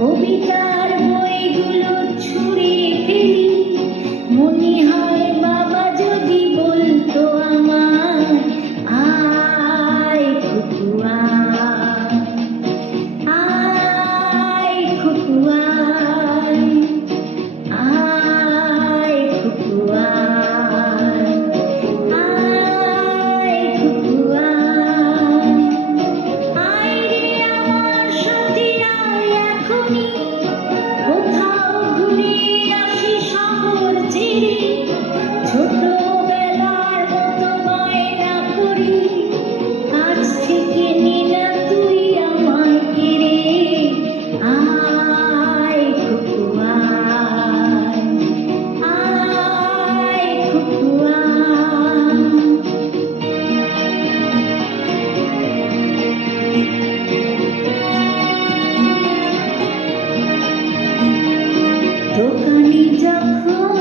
কবিতার বইগুলো ছুঁড়ে ফেলি, মনে হয় বাবা যদি বলতো আমায়, আয় খুকু আয় খুকু আয়, আয় খুকু আয়, আয় খুকু আয়, আয় রে আমার সাথে আয় এখনই, কোথাও ঘুরে আসি শহর ছেড়ে, ছোটবেলার মতো বায়না করি, আজ থেকে নে না তুই আমায় কেড়ে, আয় খুকু আয়, আয় খুকু আয়। দোকানে যখন